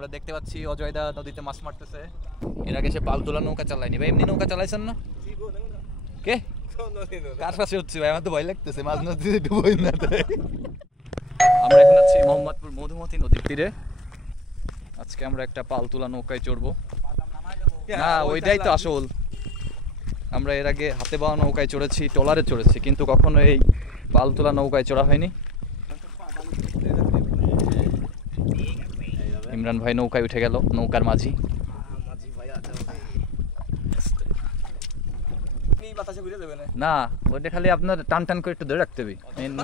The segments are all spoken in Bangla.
আমরা দেখতে পাচ্ছি অজয়দা নদীতে মাছ মারতেছে। এর আগে সে পাল তোলা নৌকা চালায়নি ভাই, এমনি নৌকা চালাইছেন না? কে কার পাশে হচ্ছে ভাই? আমার তো ভয় লাগতেছে, মাঝ নদীতে ডুবোই না। আমরা এখন আছি মোহাম্মদপুর মধুমতি নদীর তীরে। আজকে আমরা একটা পাল তোলা নৌকায় চড়বো। না ওইটাই তো আসল। আমরা এর আগে হাতে বাওয়া নৌকায় চড়েছি, ট্রলারে চড়েছি, কিন্তু কখনো এই পাল তোলা নৌকায় চড়া হয়নি। ইমরান ভাই নৌকায় উঠে গেল, নৌকার মাঝি। না ওইটা খালি আপনার টান টান করে একটু ধরে রাখতে হবে।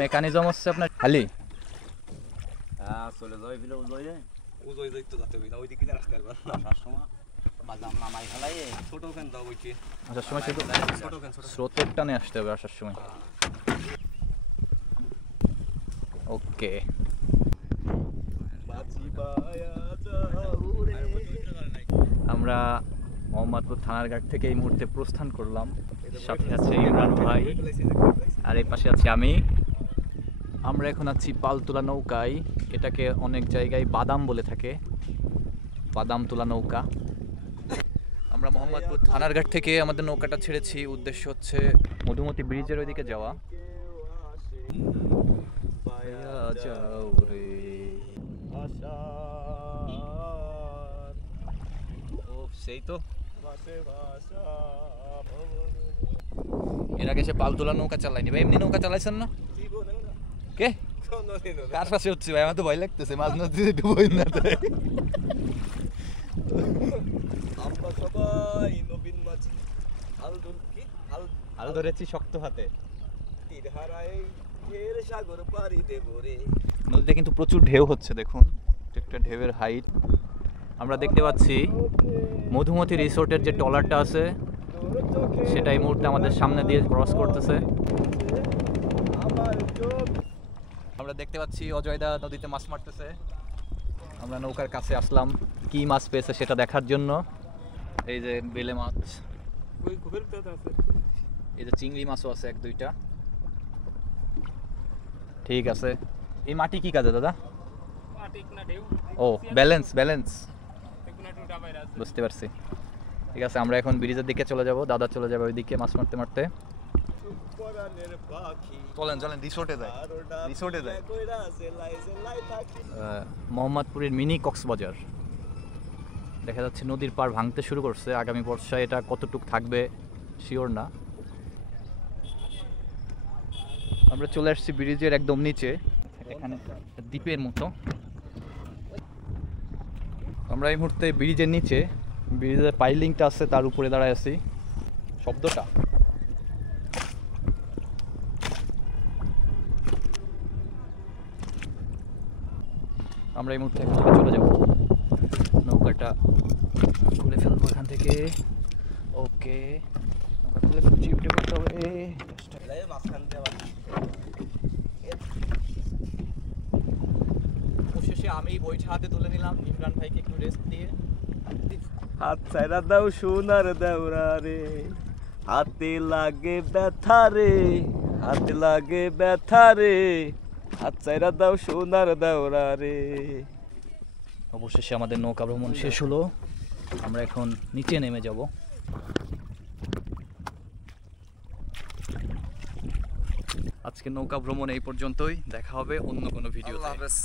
মেকানিজম হচ্ছে আপনার খালি চলে যাবে বিলে উজয়ে উজয় যাইতো যাতে হবে না, ওইদিকে রাস্তা আর আসার সময় বাজাম নামাই ফেলাই ছোট ওখান দাও বইছে আসার সময় শুধু ছোট ওখান ছোট স্রোতের টানে আসতে হবে আসার সময়। ওকে আমরা মোহাম্মদপুর থানার ঘাট থেকে এই মুহূর্তে প্রস্থান করলাম। সাথে আছে ইমরান ভাই আর এই পাশে আছি আমি। আমরা এখন আছি পালতোলা নৌকায়। এটাকে অনেক জায়গায় বাদাম বলে থাকে, বাদাম তোলা নৌকা। আমরা মোহাম্মদপুর থানার ঘাট থেকে আমাদের নৌকাটা ছেড়েছি। উদ্দেশ্য হচ্ছে মধুমতি ব্রিজের ওইদিকে যাওয়া। সেই তো এর আগে সে পাল তোলা নৌকা চালায়নি ভাই, এমনি নৌকা চালাইছেন না? কে কার পাশে হচ্ছে ভাই? আমার তো ভয় লাগতেছে, মাঝ নদীতে ডুবোই না। আমরা সবাই নবীন মাঝি হাল ধরেছি শক্ত হাতে, তীর হারাই এর সাগর পাড়ি দেব রে। নদীতে কিন্তু প্রচুর ঢেউ হচ্ছে, দেখুন একটা ঢেউয়ের হাইট। আমরা দেখতে পাচ্ছি মধুমতি রিসোর্টের যে ট্রলারটা আছে সেটা এই মুহূর্তে আমাদের সামনে দিয়ে ক্রস করতেছে। আমরা দেখতে পাচ্ছি অজয়দা নদীতে মাছ মারতেছে। আমরা নৌকার কাছে আসলাম কি মাছ পেয়েছে সেটা দেখার জন্য। এই যে বেলে মাছ, এই যে চিংড়ি মাছও আছে এক দুইটা। ঠিক আছে, এই মাটি কি কাজে দাদা? ও ব্যালেন্স ব্যালেন্স, বুঝতে পারছি। ঠিক আছে, আমরা এখন ব্রিজের দিকে চলে যাব, দাদা চলে যাবে ওইদিকে মাছ মারতে মারতে। চলেন চলেন রিসোর্টে যাই, রিসোর্টে যাই। মোহাম্মদপুরের মিনি কক্সবাজার দেখা যাচ্ছে নদীর পাড় ভাঙতে শুরু করছে। আগামী বর্ষায় এটা কতটুক থাকবে শিওর না। আমরা চলে আসছি ব্রিজের একদম নিচে, এখানে দ্বীপের মতো। আমরা এই মুহূর্তে ব্রিজের নিচে, ব্রিজের পাইলিংটা আছে তার উপরে দাঁড়ায় আছি। শব্দটা আমরা এই মুহূর্তে এখান থেকে চলে যাব, নৌকাটা খুলে ফেলবো এখান থেকে। ওকে নৌকা খুলে ফেলছি, উঠে পড়তে হবে। অবশেষে আমি বইটা হাতে তুলে নিলাম, ইমরান ভাইকে একটু রেস্ট দিয়ে। হাত ছাইরা দাও সোনার দেওরা রে, হাতে লাগে ব্যথা রে, হাতে লাগে ব্যথা রে, হাত ছাইরা দাও সোনার দেওরা রে। অবশেষে আমাদের নৌকা ভ্রমণ শেষ হলো। আমরা এখন নিচে নেমে যাব। আজকে নৌকা ভ্রমণ এই পর্যন্তই, দেখা হবে অন্য কোনো ভিডিওতে। আল্লাহ হাফেজ।